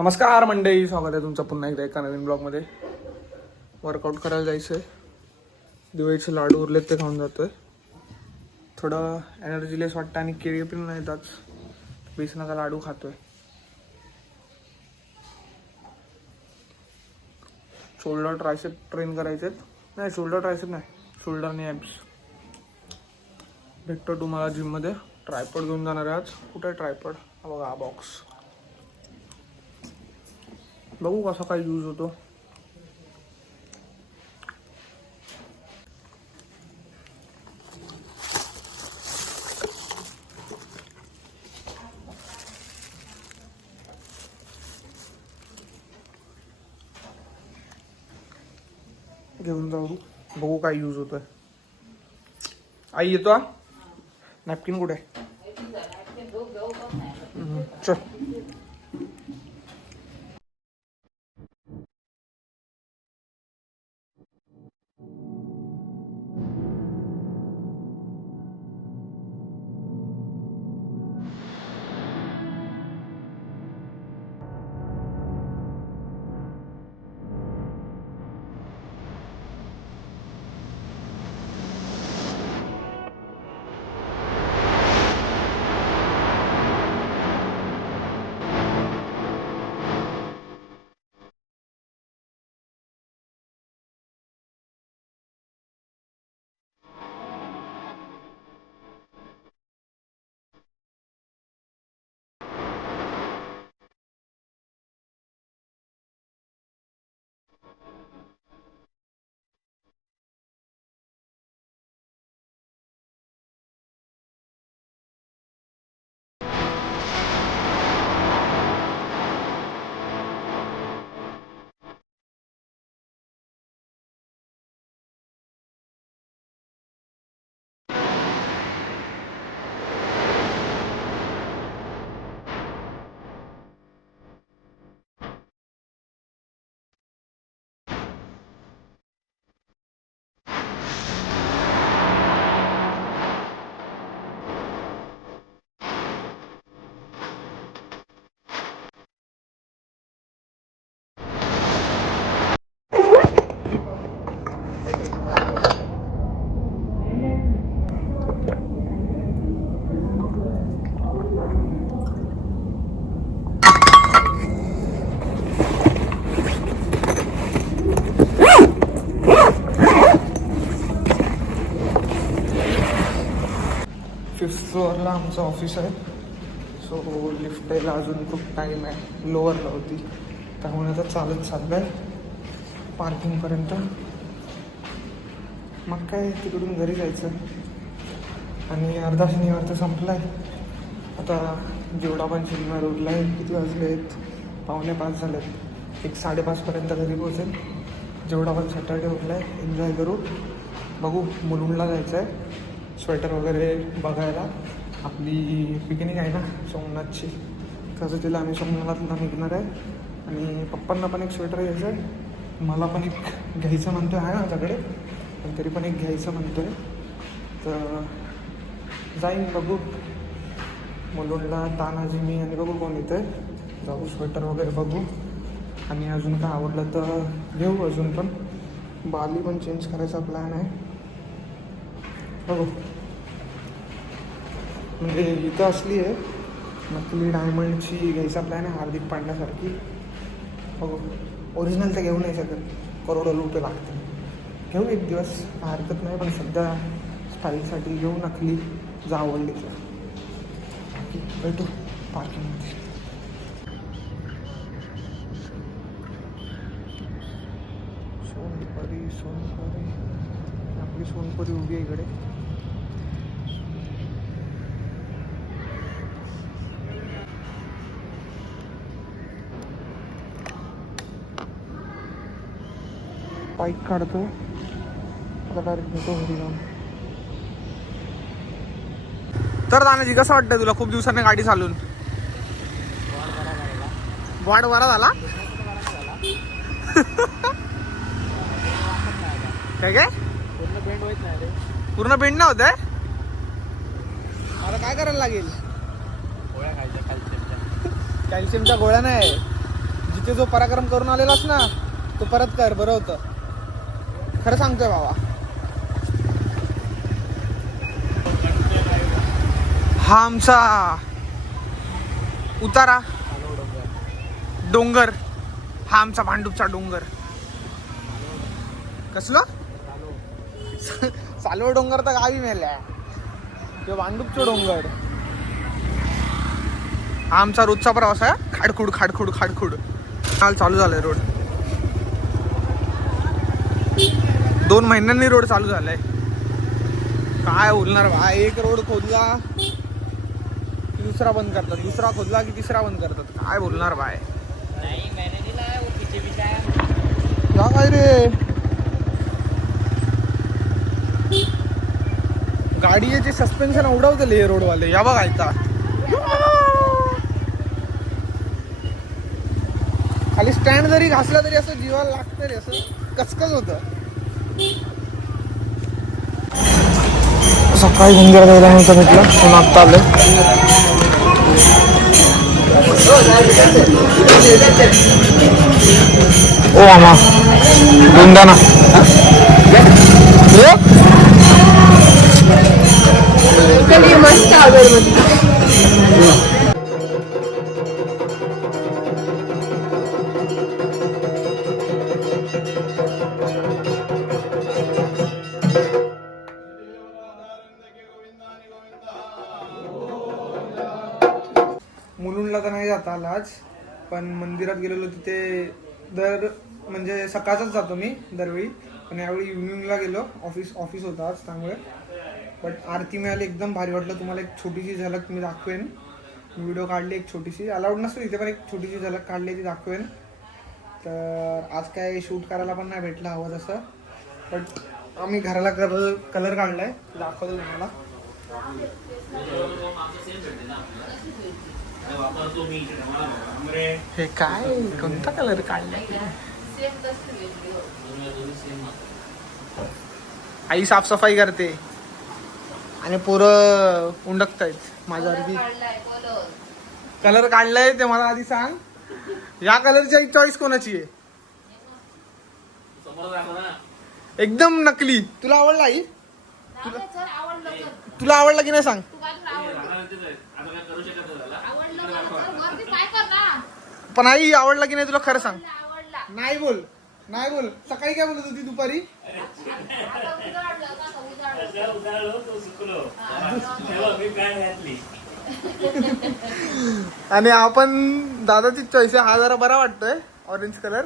नमस्कार मंडळी, स्वागत आहे तुमचं पुन्हा एकदा एका नवीन ब्लॉगमध्ये. वर्कआउट करायला जायचं आहे. दिवाळीचे लाडू उरलेत ते खाऊन जातोय. थोडं एनर्जी लेस वाटतं आणि केळी पण नाही येतात. बेसनाचा लाडू खातोय. शोल्डर ट्रायसेप ट्रेन करायचे. नाही, शोल्डर ट्रायसेप नाही, शोल्डर आणि ॲब्स. भेटतो तुम्हाला जिममध्ये. ट्रायपॉड घेऊन जाणार आहे आज. कुठे आहे ट्रायपॉड? हा बघा, हा बॉक्स. बघू कसा काय यूज होतो. घेऊन जाऊ, बघू काय यूज होतोय. आई येतो. नॅपकिन कुठे आहे? चल. फिफ्थ फ्लोअरला आमचं ऑफिस आहे. सो लिफ्ट यायला अजून खूप टाईम आहे. लोअरला होती, त्यामुळे आता चालत चाललं आहे पार्किंगपर्यंत. मग काय तिकडून घरी जायचं. आणि अर्धा शनिवार तर संपला आहे. आता जेवढा पण शनिवार उरला आहे. किती वाजले आहेत? 4:45 झाले आहेत. 5:30पर्यंत घरी पोहोचेल. जेवढा पण सॅटर्डे उरला आहे एन्जॉय करू. बघू, मुलुंडला जायचं आहे स्वेटर वगैरे बघायला. आपली पिकनिक आहे ना सोमनाथची, तसं तिला आम्ही सोमनाथला निघणार आहे. आणि पप्पांना पण एक स्वेटर घ्यायचं आहे. मला पण एक घ्यायचं म्हणतो आहे माझ्याकडे, पण तरी पण एक घ्यायचं म्हणतो आहे. तर जाईन, बघू मुलुंडला. तानाजी, मी आणि बघू कोण येतं आहे. जाऊ, स्वेटर वगैरे बघू. आणि अजून काय आवडलं तर घेऊ. अजून पण बाली पण चेंज करायचा प्लॅन आहे. बघू, म्हणजे इथं असली आहे नकली डायमंडची घ्यायचा प्लॅन आहे, हार्दिक पांड्यासारखी. बघू, ओरिजिनल तर घेऊ नाही शकत, करोडो रुपये लागते. घेऊ एक दिवस, हरकत नाही. पण सध्या स्टाईलसाठी घेऊ नकली, जा आवडली तर. भेटू पार्किंगमध्ये. सोनपरी आपली सोनपरी उभी आहे इकडे. बाईक काढतो आता, डायरेक्ट घेतो घरी जाऊन. तर दानाजी, कसं वाटतंय तुला खूप दिवसांनी गाडी चालून? वाढ बरा झाला. काय काय पूर्ण बेंड होत नाही रे. पूर्ण बेंड ना होत आहे. आता काय करायला लागेल? गोळ्या खायच्या कॅल्शियमच्या. कॅल्शियमच्या गोळ्या नाही, इथे जो पराक्रम करून आलेलास ना तो परत कर, बरं होतं. खरं सांगतोय बाबा. हा आमचा उतारा डोंगर, हा आमचा भांडूपचा डोंगर. कसलं सालव डोंगर तर गावी मेल्या, तो भांडूपचा डोंगर. हा आमचा रोजचा प्रवास आहे. खाडखुड खाडखुड खाडखुड काल चालू झालाय रोड. 2 महिन्यांनी रोड चालू झालाय. काय बोलणार भाई. एक रोड खोदला की दुसरा बंद करतात, दुसरा खोदला की तिसरा बंद करतात. काय बोलणार भाई. या काय रे गाडीचे सस्पेन्शन उडवतले हे रोडवाले. या बघा इथं खाली स्टँड जरी घासला तरी असं जीवाला लागतं रे, असं कचकच होतं. सकाळी मंदिरात जायला नव्हतं म्हटलं, पण आत्ता आलं. ओ मामा गुंडाना मस्त मुलुंडला तर नाही जाता आला आज, पण मंदिरात गेलेलो तिथे म्हणजे सकाळचाच जातो मी दरवेळी, पण यावेळी इव्हिनिंगला गेलो. ऑफिस होता आज त्यामुळे. बट आरती मिळाली, एकदम भारी वाटलं. तुम्हाला एक छोटीशी झलक मी दाखवेन. व्हिडिओ काढली एक छोटीशी, अलाउड नसतो इथे, पण एक छोटीशी झलक काढली ती दाखवेन. तर आज काय शूट करायला पण नाही भेटलं हवं तसं, बट आम्ही घराला कलर काढलाय, दाखवतो तुम्हाला. हे काय कोणता कलर काढलाय. आई साफसफाई करते आणि पोरं उंडकतायत माझ्यावरती. कलर काढलाय ते मला आधी सांग. या कलरची चॉईस कोणाची आहे. एकदम नकली. तुला आवडला आई. तुला आवडला की नाही सांग. पण आई आवडला की नाही तुला खरं सांग. नाही बोल, नाही बोल. सकाळी काय बोलत होती दुपारी. आणि आपण दादाची चॉईस आहे. हा जरा बरा वाटतोय ऑरेंज कलर.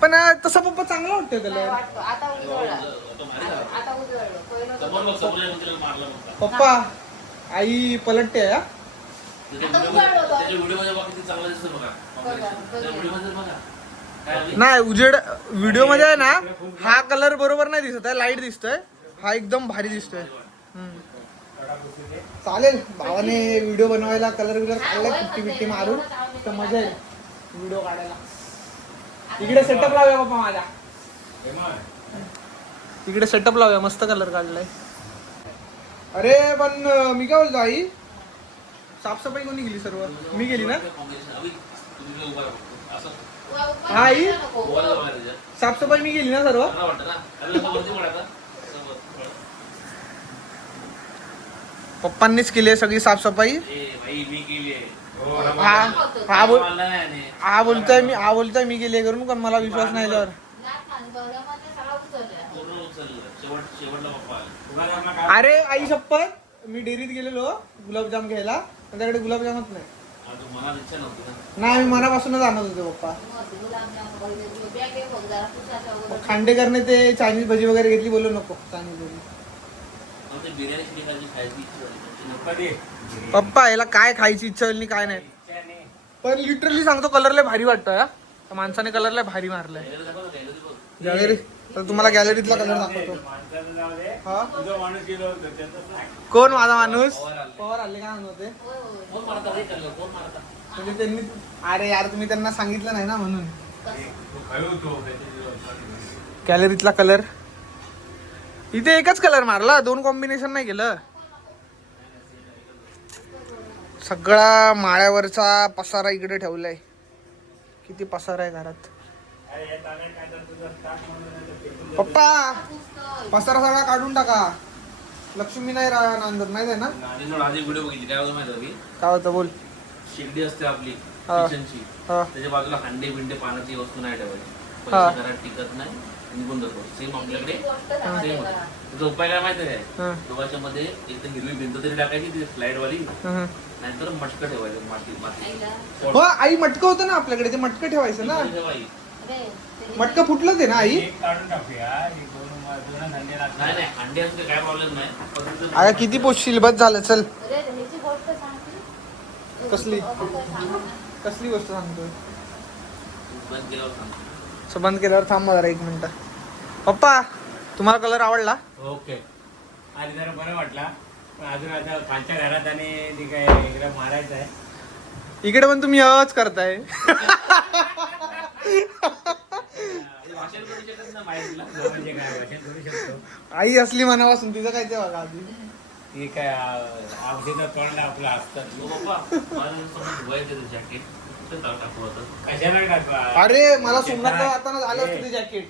पण तसा पप्पा चांगला वाटतोय कलर. पप्पा आई पलटते या. नाही उजेड व्हिडिओ मध्ये आहे ना, हा कलर बरोबर नाही दिसत आहे, लाईट दिसतोय. हा एकदम भारी दिसतोय. चालेल. भावाने व्हिडिओ बनवायला कलर बिलर काढलाय, कुट्टी बिट्टी मारून, तर मजा येईल व्हिडिओ काढायला. इकडे सेटअप लावूया बाबा माझा. इकडे सेटअप लावूया, मस्त कलर काढलाय. अरे पण मी काय बोलतो आई, साफसफाई कोणी केली. सर्व मी केली ना. हा आई साफसफाई मी केली ना सर्व. पप्पांनीच केली आहे सगळी साफसफाई. हा बोलतोय मी केली करून, पण मला विश्वास नाही त्यावर. अरे आई शपथ, मी डेअरीत गेलेलो गुलाबजाम घ्यायला, पण त्याकडे गुलाबजामच नाही. नाही मी मनापासूनच आणत होते पप्पा. खांडेकरने ते चायनीज भजी वगैरे घेतली, बोललो नको चायनीज भजी. पप्पा याला काय खायची इच्छा होईल काय नाही. पण लिटरली सांगतो कलर लय भारी वाटतोय. त्या माणसाने कलर लय भारी मारलाय. गॅलरी तर तुम्हाला गॅलरीतला कलर दाखवतो. कोण माझा माणूस. पवार आले काय म्हणते म्हणजे त्यांनी. अरे यार तुम्ही त्यांना सांगितलं नाही ना म्हणून. गॅलरीतला कलर इथे एकच कलर मारला, 2 कॉम्बिनेशन नाही केलं. सगळा माळ्यावरचा पसारा इकडे ठेवलाय. किती पसारा आहे घरात. पप्पा पसारा सगळा काढून टाका. लक्ष्मी नाही नांदत माहित आहे ना. व्हिडिओ बघितली काय होतं माहिती होती. काय होतं बोल. शेगडी असते आपली हा. किचनची, हा. त्याच्या बाजूला हांडे बिंडे पाण्याची वस्तू नाही ठेवायची. हा. पैसा घरात टिकत नाही, निघून जातो. सेम आपल्याकडे सेम तुझा उपाय काय माहिती आहे. हा. दोघांच्या मध्ये एक तर हिरवी भिंत तरी टाकायची ती स्लाइड वाली, हं. नाहीतर मटकं ठेवायचं माती माती हो आई मटकं होतं ना आपल्याकडे, ते मटकं ठेवायचं ना. ठेवायची. मटकं फुटलं ते ना आई. नाही नाही अंडे असले काय प्रॉब्लेम नाही. फक्त अगं किती पोषशील बस झालं चल. कसली कसली गोष्ट सांगतोय. बंद केल्यावर सांगतो. असं बंद केल्यावर थांब जरा 1 मिनिट. पप्पा तुम्हाला कलर आवडला. ओके. आणि जरा बरं वाटला, पण अजून आता खालच्या घरात आणि ती काय इकडे मारायचं आहे. इकडे पण तुम्ही अच करताय. भाषण करू शकत ना बाहेर तुला. म्हणजे काय भाषण करू शकतो. आई असली मनापासून तिचं काय ते बघा आधी. ती काय औषधं तोंड आपलं असतं. बाबा मला समज धुवायचं जॅकेट कुठे टाकू होतं. कशाला टाकवा. अरे मला सोमनाथला जाताना झालं असतं ते जॅकेट,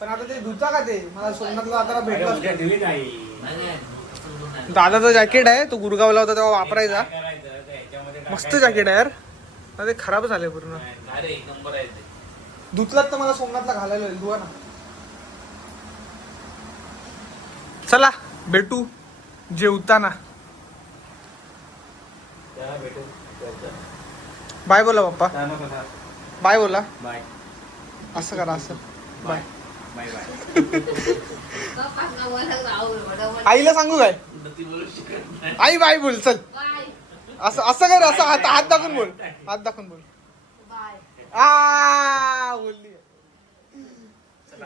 पण आता ते धुता का ते. मला सोमनाथला जाताना भेटलं उद्या असतं. दिली नाही. नाही नाही असं नाही. दादाचं जॅकेट आहे, तो गुरगावला होता तेव्हा वापरायचा. काय करायचं, तर ह्याच्यामध्ये मस्त टाकायचं. जॅकेट आहे यार. आता ते खराब झाले पूर्ण. अरे एक नंबर आहे ते. धुतलात तर मला सोमनाथला घालायला होईल. धुवा ना. चला भेटू जेवताना. चला भेटू. बाय बोला पप्पा. जाणं कसा. बाय बोला. बाय असं करा असं. बाय. Bye bye. आईला सांगू काय. ती बोलू शकत नाही. आई बाय बोल चल. असं असं कर. असं हात हात दाखवून बोल. हात दाखवून बोल. आ बोलली.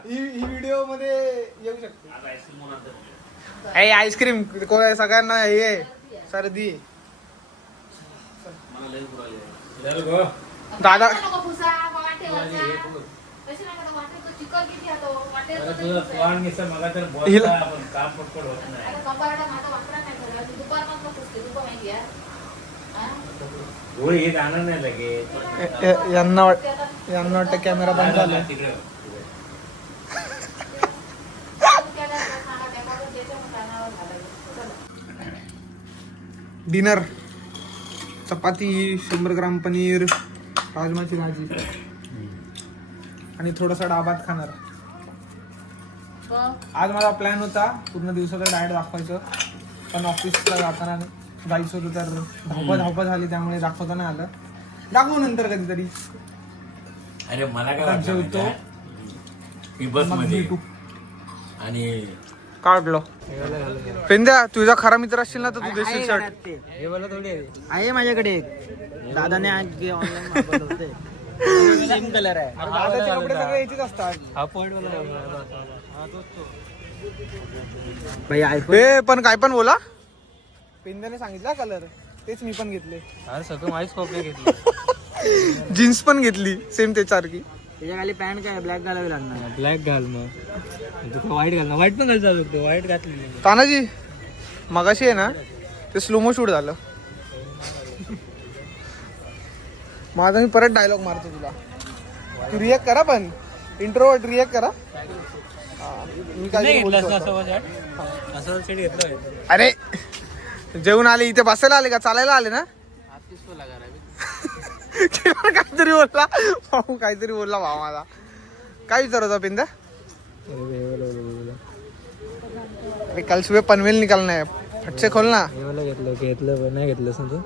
ही व्हिडिओ मध्ये येऊ शकते. आता आईस्क्रीम होणार. आई आईस्क्रीम सगळ्यांना हे सर्दी. मला लई पुराले. चल गो. दादा तुझं तोंड नुसतं मला तर बोलता, हिला- पण काम पटपट होत नाही. गोळी हे जाणार नाही लगेच. यांना वाटतं कॅमेरा बंद झाला. तिकडे डिनर चपाती 100 ग्राम पनीर, राजमाची भाजी आणि थोडासा डाबात खाणार. आज माझा प्लॅन होता पूर्ण दिवसाचा डाएट दाखवायचं, पण ऑफिसला जाताना जायचं होतं तर धावपळ झाली, त्यामुळे दाखवता नाही आलं. दाखवू नंतर कधीतरी. अरे मला काय आता वाटतं जेवतो, माहिती आहे? मी बस मग मध्ये भेटू. आणि काढलो पेंद्या. तुझा खरा मित्र असशील ना तर तू देशील शर्ट. आहे माझ्याकडे एक. दादाने ऑनलाईन मागवलं होते. सेम कलर आहे. दादाचे कपडे सगळे याचेच असतात. भाई आयफोन ए पण काय पण बोला. पेंद्याने सांगितला कलर, तेच मी पण घेतले. सगळं माझीच कॉपी घेतली. जीन्स पण घेतली सेम त्याच्यासारखी. त्याच्या खाली पॅन्ट काय ब्लॅक घालावी लागणार. ब्लॅक घाल मग. तुला व्हाईट घाल ना. व्हाईट पण घालता शकतो. व्हाईट घातली. तानाजी मगाशी आहे ना ते स्लोमो शूट झालं. माझा मी परत डायलॉग मारतो तुला. तू रिॲक्ट करा, पण इंट्रोवर्ट रिॲक्ट करा. मी काय बोलतो आता. असं सेट घेतलं. अरे जेवण आले इथे बसायला आले का चालायला आले ना. काहीतरी बोलला भाऊ, काहीतरी बोलला भाऊ माझा. काय विचार होता पिंदा. अरे कल सुबह पनवेल निकालना है, फटसे खोल ना. घेतलं पण नाही घेतलं समजून.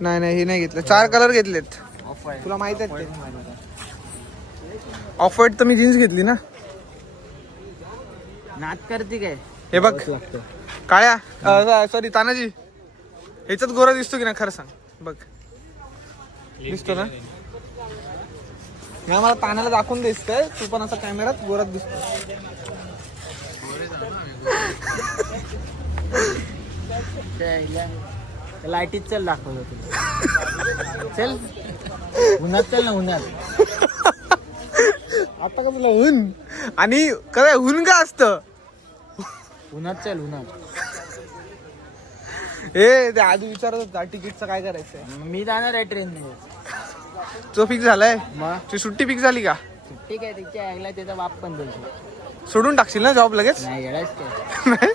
नाही हे नाही घेतलं. 4 कलर घेतलेत. तुला माहित आहे ते. ऑफ व्हाईट तर मी जीन्स घेतली ना. नाद करते काय. हे बघ काळ्या सॉरी तानाजी, ह्याच्यात गोरा दिसतो की ना खरं सांग. बघ दिसतो ना. नाही मला तानाला दाखवून दिसतंय, तू पण असा कॅमेरात गोरात दिसतो. लाईटीत चल दाखवलं तुला. चल उन्हात चल ना. उन्हात आता का तुला ऊन आणि काय ऊन का असतं. उन्हात चल. उन्हात ए ते आधी विचारत होता तिकीटचं काय करायचंय. मी जाणार आहे ट्रेनने. तो फिक्स झालाय. मग तुझी सुट्टी फिक्स झाली का? सुट्टी काय तिच्या ऐकला त्याचा बाप पण जाईल. सोडून टाकशील ना जॉब लगेच? नाही येडाच काय.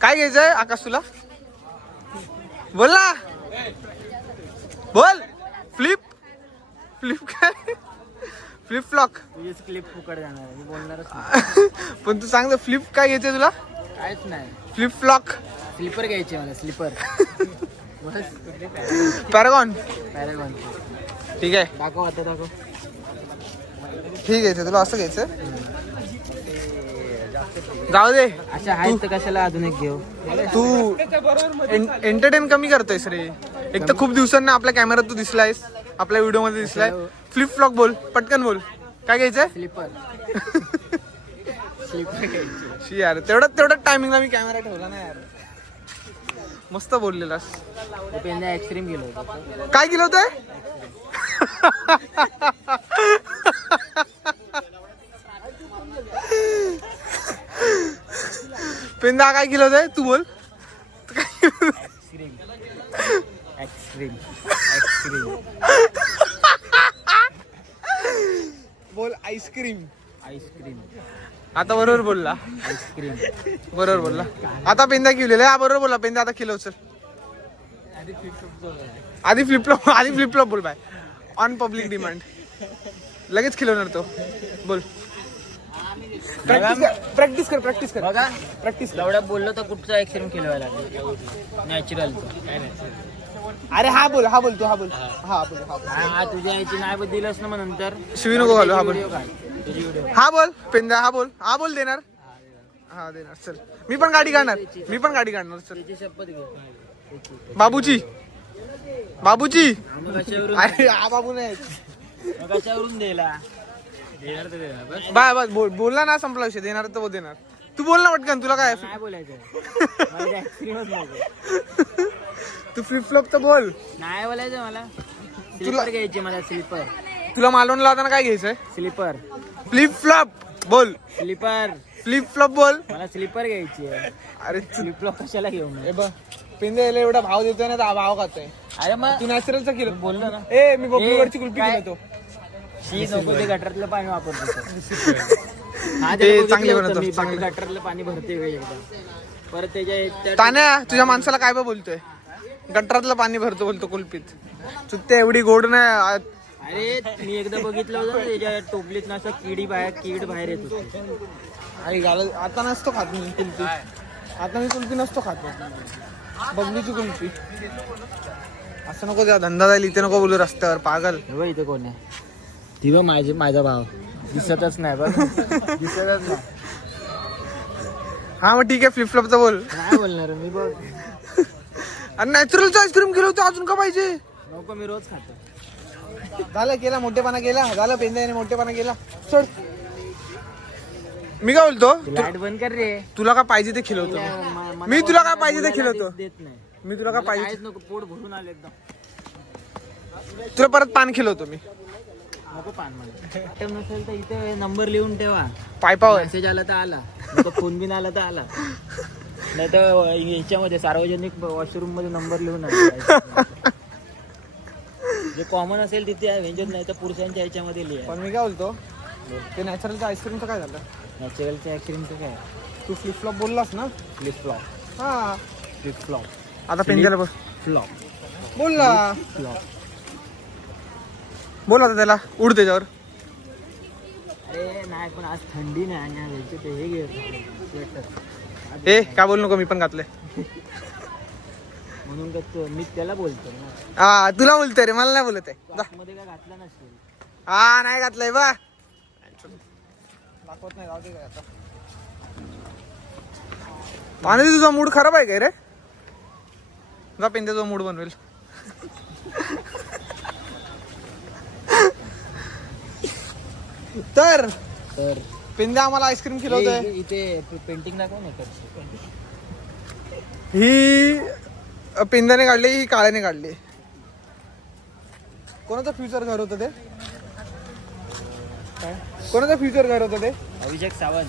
काय घ्यायचंय आकाश तुला? बोल ना, बोल. फ्लिप काय? Flip flock. तुझीच क्लिप फुकट जाणार आहे, मी बोलणारच नाही. पण तू सांग फ्लिप काय घ्यायचंय तुला? काहीच नाही. Flip flock. स्लीपर घ्यायचे मला, स्लीपर. पॅरागॉन. पॅरागॉन. ठीक आहे, दाखव आता, दाखव. ठीक घ्यायचं तुला, असं घ्यायचं. जाऊ दे, अशा आहेत तर कशाला अजून एक घेऊ. तू एंटरटेन कमी करतोयस रे. एक तर खूप दिवसांना आपल्या कॅमेऱ्यात तू दिसलायस, आपल्या व्हिडिओ मध्ये दिसलाय. फ्लिप फ्लॉक बोल, पटकन बोल. काय घ्यायचंय? स्लीपर. स्लीपर घ्यायचे. शी यार, तेवढं टायमिंगला मी कॅमेरा ठेवला ना यार. मस्त बोललेलास. पेंदा एक्स्ट्रीम गेलो होतो. काय केलं होतं? पेंदा काय केलं होतं? तू बोल. एक्स्ट्रीम. एक्स्ट्रीम. एक्स्ट्रीम. बोल आईस्क्रीम. आईस्क्रीम. आता बरोबर बोलला. आईस्क्रीम. बरोबर बोलला. आता पेंदा किवलेला. हा बरोबर बोलला. पेंदा आता किलो चल. आधी फ्लिपफ्लॉप बोल बाय. On public demand. लगेच खिलवणार तो. बोल. प्रॅक्टिस कर. बघा प्रॅक्टिस. एवढा बोललो तर कुठचा एक्स्ट्रीम खेळवायला नॅचरल. अरे हा बोल. हा तुझ्या याची नाही बघ दिलंस ना, मग नंतर शिवी नको घालू. हा बोल. तुझी व्हिडिओ. हा बोल पेंदा. हा बोल. देणार. हा देणार. चल मी पण गाडी काढणार. चल. त्याची शपथ घे. बाबूची. मग कशावरून अरे हा बाबू नाही. मग कशावरून द्यायला देणार तर देणार बस. बाय बोलला ना, संपला विषय. देणार तर देणार. तू बोल ना पटकन. तुला काय नाही बोलायचं. मला एक्स्ट्रीमच नको. तू फ्लिप फ्लॉप तर बोल. नाही बोलायचं मला. स्लीपर घ्यायची मला. स्लीपर. तुला मालवणला जाताना काय घ्यायचंय? स्लीपर. फ्लिप फ्लॉप बोल. स्लीपर. फ्लिप फ्लॉप बोल. मला स्लीपर घ्यायची. अरे फ्लिपफ्लॉप कशाला घेऊ मी? पेंद्याला एवढा भाव देतोय ना, भाव खातोय. अरे मग तू नॅचरलचा किलो बोललो ना. ए मी बबलूवरची कुल्फी काय? घेतो. शी नको ते गटरातलं पाणी वापरतो. ते चांगले बनवतो, मी चांगले. गटरातलं पाणी भरते वेळ एकदा. परत त्याच्या तान्या तुझ्या माणसाला काय बोलतोय? गटरातलं पाणी भरतो बोलतो कुल्फीत. चुत्ते एवढी गोड नाही. अरे मी एकदा बघितलं होतं ना, त्याच्या टोपलीत ना असं कीड बाहेर येत होती. आई घाल. आता नसतो खात मी कुल्फी. आता मी कुल्फी नसतो खात. बबलूची कुल्फी. असं नको द्या, धंदा जाईल. इथे नको बोलू रस्त्यावर, पागल. हे बघ इथे कोण आहे? ती बघ माझा भाव. दिसतच नाही बघ. दिसतच नाही. हा मग ठीक आहे, फ्लिप फ्लॉपचं बोल. नाही बोलणार मी बघ. आणि नॅचरलचं आईस्क्रीम केलं होतं. अजून का पाहिजे? नको, मी रोज खातो. झालं, केला मोठेपणा केला. झालं, पेंद्याने मोठेपणा केला. सोड. मी काय बोलतो, लाईट बंद कर रे. तुला काय पाहिजे ते खिलवतो. मी तुला काय पाहिजे ते खिलवतो. देत नाही. मी तुला काय पाहिजे काहीच नको. पोट भरून आलं एकदम. तुला परत पान खिलवतो मी. नको पान मला. नसेल तर इथे नंबर लिहून ठेवा. पायपावर मेसेज आला तर आला, नाही तर फोन बिन आला तर आला, नाही तर ह्याच्यामध्ये सार्वजनिक वॉशरूम मध्ये नंबर लिहून आला. जे कॉमन असेल तिथे आहे, नाही तर पुरुषांच्या ह्याच्यामध्ये लिहा. पण मी काय बोलतो, ते नॅचरलच्या आईस्क्रीमचं काय झालं? नॅचरलच्या आईस्क्रीमचं काय? तू फ्लिप फ्लॉप बोललास ना? Flip flop. हा, फ्लिप फ्लॉप. आता पेंद्याला बोल. फ्लॉप. बोल ना. फ्लॉप. बोल आता त्याला. उड त्याच्यावर. अरे नाही, पण आज थंडी नाही आणि ते हे घे स्वेटर. ए काय बोलू नको, मी पण घातलंय. म्हणून का मी त्याला बोलतो ना. हा तुला बोलतोय रे, मला नाही बोलत आहे. मध्ये काय घातला नसेल. हा नाही घातलंय बा. दाखवत नाही, जाऊ दे काय आता. पाणी तुझा मूड खराब आहे काय रे? जा पेंद्याचा मूड बनवेल. तर पेंद्या आम्हाला आईस्क्रीम खिलवतोय. इथे पेंटिंग दाखव ना. ही पेंद्याने काढली, ही काळ्याने काढली. कोणाचं फ्युचर घर होतं ते? काय कोणाचं फ्युचर घर होतं ते? अभिषेक सावंत.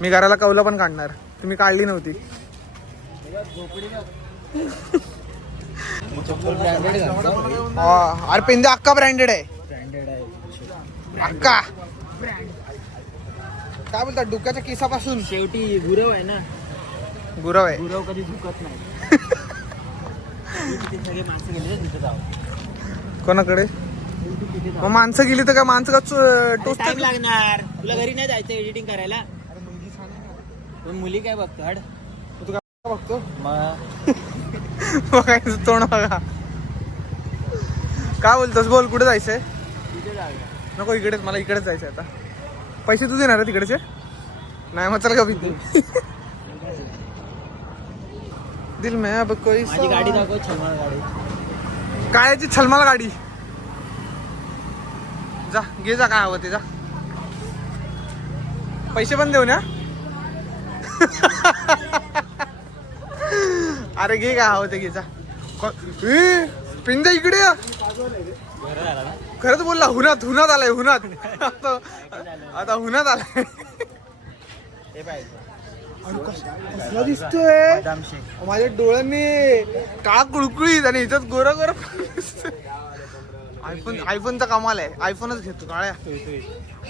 मी घराला कौला पण काढणार. तुम्ही काढली नव्हती. चप्पल ब्रँडेड अरे पेंदे अक्का ब्रँडेड आहे. ब्रँडेड आहे अक्का काय बोलतात डोक्याच्या केसापासून. शेवटी गुरव आहे ना, गुरव आहे. गुरव कधी झुकत नाही. तिथे सगळे माणसं गेले तिथे जाऊ. कोणाकडे तिथे मग माणसं गेली तर काय माणसं का टोस्ट. टाइम लागणार. तुला घरी नाही जायचं एडिटिंग करायला. पण मुली काय बघतो हड तू काय बघतो मग बघायचं तोंड बघा. काय बोलतोस बोल कुठे जायचंय. तिथे जाऊया. नको इकडेच मला इकडेच जायचंय आता. पैसे तू देणार आहे तिकडचे. नाही मग चल का भीती दिल में अब कोई माझी गाडी दाखव छलमाळ गाडी. काळ्याची छलमाल गाडी. जा घे जा काय हवं ते जा. पैसे पण देऊ ना. अरे घे काय हवं ते घे जा. पिंदा इकडे या. खरंच बोलला हुनात हुनात आलाय हुनात. आता हुनात आलाय. हे पाहिजे कसला दिसतोय बदाम शेक. माझ्या डोळ्यांनी का कुळकुळीत आणि ह्याच्यात गोरा गोरा. आयफोनचा कमाल आहे. आयफोनच घेतो काळ्या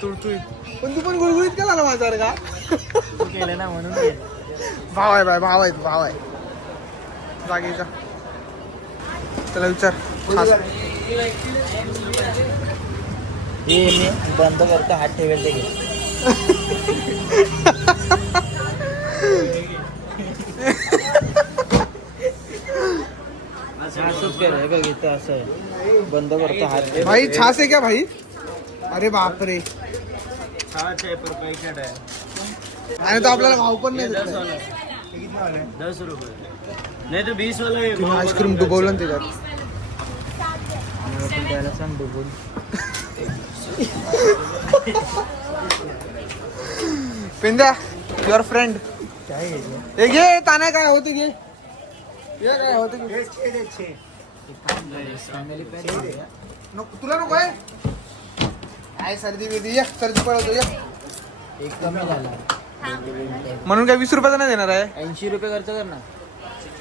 तुळतुळीत. पण तू पण गुळगुळीत का झाला माझ्यावर का. तू केलं ना म्हणून केलं. भाव आहे बाय भाव आहे भाव आहे. जागेचा त्याला विचार. हे मी बंद करतो हात ठेवेल ते घे. असंच कर हे बघ इथं असं आहे. बंद करतो हात. भाई छास आहे क्या भाई. अरे बापरे. आणि तो आपल्याला भाव पण नाही देत. 10 रुपये नाही तर 20 वाला आहे. तुम्ही आईस्क्रीम डुबवलं ना त्याच्यात. त्याला सांग डुबून. पेंद्या युअर फ्रेंड. काय हे घे ताना काय होते घे. हे काय होते घे. फॅमिली पॅक घेऊया. नको तुला नको आहे. काय सर्दी बिर्दी या सर्दी पळवतो या. एक कमी झाला. म्हणून काय 20 रुपयाचा नाही देणार आहे. 80 रुपये खर्च कर ना.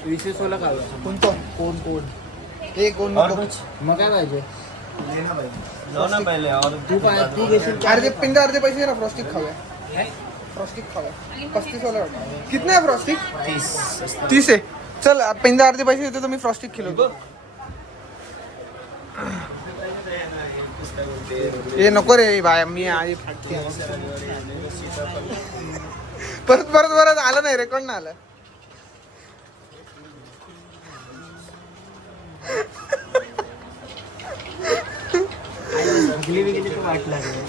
20 सोला खाऊया. कोणतो कोण कोण हे कोण नको. मग काय पाहिजे. तू घेशील. अर्धे पिंडा अर्धे पैसे ना फ्रॉस्टिक खाऊया. फ्रॉस्टिक खाऊया 35 वाला वाटतं. कितना आहे फ्रॉस्टिक. 30 आहे. चल पिंडा अर्धे पैसे देतो तर मी फ्रॉस्टिक खिलवतो. हे नको रे बाय मी आई फाटते. परत परत परत आलं नाही रेकॉर्ड ना आलं. गेली तर वाट लागेल.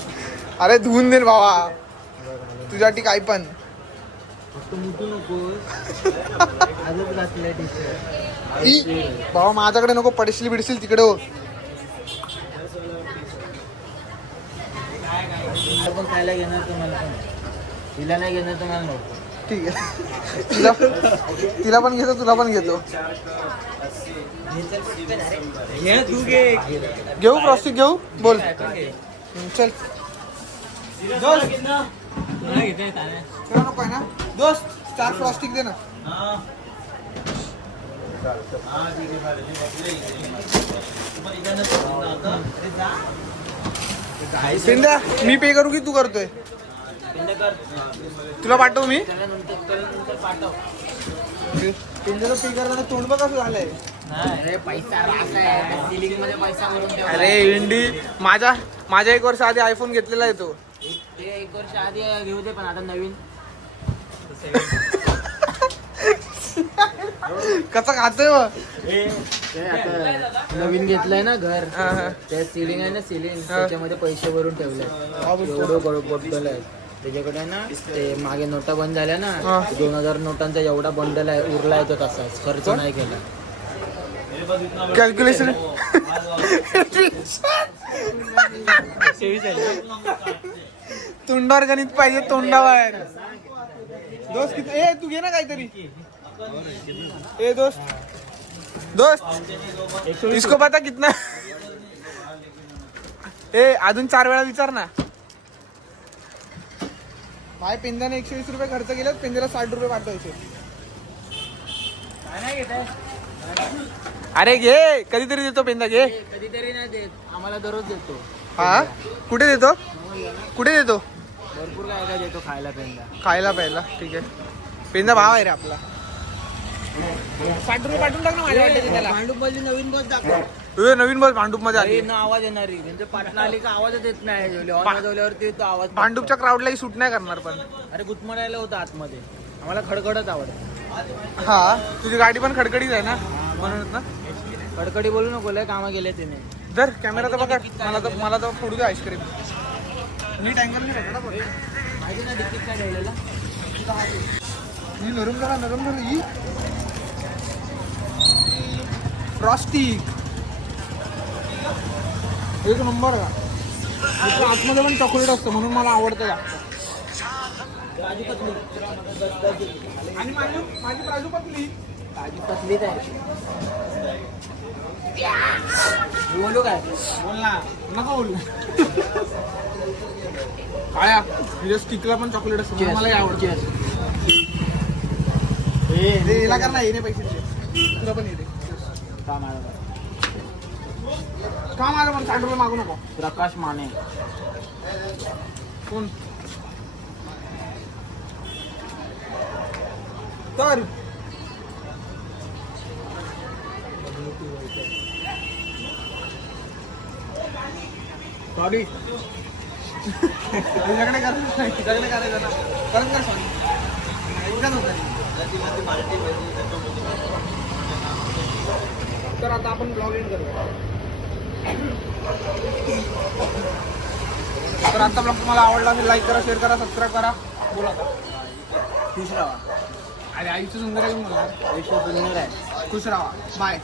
अरे धुवून दे भावा तुझ्यासाठी काय पण. फक्त मुठू नको. आजच घातलंय टी-शर्ट. भावा माझ्याकडे नको पडशील बिडशील तिकडे हो. पण खायला घेणार तुम्हाला पण. तिला नाही घेणार तुम्हाला नको. ठीक आहे. तिला पण घेतो तुला पण घेतो. तू घे. घेऊ फ्रॉस्टिक घेऊ बोल. चल दोस्त तुला नको आहे ना दोस्त. 4 फ्रॉस्टिक दे ना. पिंड्या मी पे करू की तू करतोय. तुला पाठवू मी. नंतर पाठव. पिंड्याचं पे करताना तोंड बघ कसं झालंय. अरे पैसा रास आहे. सिलिंग मध्ये पैसा भरून ठेवला. अरे इंडी माझ्या 1 वर्ष आधी आयफोन घेतलेला आहे तो. ते 1 वर्ष आधी घेऊ दे पण आता नवीन. कसा खातोय मग. ते आता नवीन घेतलंय ना घर. हा, हा. त्या सिलिंग आहे ना सिलिंग त्याच्यामध्ये पैसे भरून ठेवले. एवढं बंडल आहे त्याच्याकडे ना. ते मागे नोटा बंद झाल्या ना. हा. 2000 नोटांचा एवढा बंडल आहे. उरला आहे तो तसाच. खर्च नाही केला. कॅल्क्युलेशन. तोंडावर गणित पाहिजे तोंडावर. दोस्त किती ए तू घे ना काहीतरी. ए दोस्त इसको पता कितना. ए अजून 4 वेळा विचार ना. भाई पेंद्याने 120 रुपये खर्च केलेत, पेंद्याला 60 रुपये पाठवायचे. काय नाही घेत आहे? अरे घे, कधीतरी देतो पेंदा, घे. कधीतरी नाही देत, आम्हाला दररोज देतो. हा कुठे देतो? कुठे देतो? भरपूर काय काय देतो खायला पेंदा. खायला प्यायला. ठीक आहे, पेंदा भाव आहे रे आपला. 60 रुपये पाठवून टाक ना माझ्या वाट्याने त्याला. भांडूप मध्ये नवीन बस दाखव. नवीन बस भांडूप मध्ये आली. ना आवाज येणारी म्हणजे पाटणा आली का आवाजच येत नाही. हॉर्न वाजवल्यावरती तो आवाज. भांडूपच्या क्राऊडलाही सूट नाही करणार पण. अरे गुदमरायला होतं आतमध्ये. आम्हाला खडखडच आवडतं. हा तुझी गाडी पण खडखडीच आहे ना, म्हणूनच ना. खडखडी बोलू नको, लय कामं गेले तिने. जर कॅमेरा तर बघा, मला तर फोडू दे आईस्क्रीम. नीट अँगल नाही भेटला पण. माहिती ना डिक्कीत काय ठेवलेला? ही नरम झाला ही फ्रॉस्टिक एक नंबर का. आतमध्ये पण चॉकलेट असतं म्हणून मला आवडतं जास्त. काजू कतली आणि माझी काजू पतली. काजू कतलीच आहे. बोलू काय? बोल ना, नका बोलू. काय म्हणजे स्टिकला पण चॉकलेट असतं म्हणून मलाही आवडतं. हिला कर ना, येणे पैसे तुला पण येते. का माझा का मला पण 60 रुपये मागू नको. प्रकाश माने. कोण तर सॉरी तुझ्याकडे करायचं ना, परत कर. सॉरी एकदाच होतं. तर आता आपण ब्लॉग एंड करूया. तर आता ब्लॉग तुम्हाला आवडला असेल, लाईक करा, शेअर करा, सबस्क्राईब करा. बोला खुश राहा. अरे आईचं सुंदर आहे मला. आयुष्य सुंदर आहे. खुश राहा. बाय.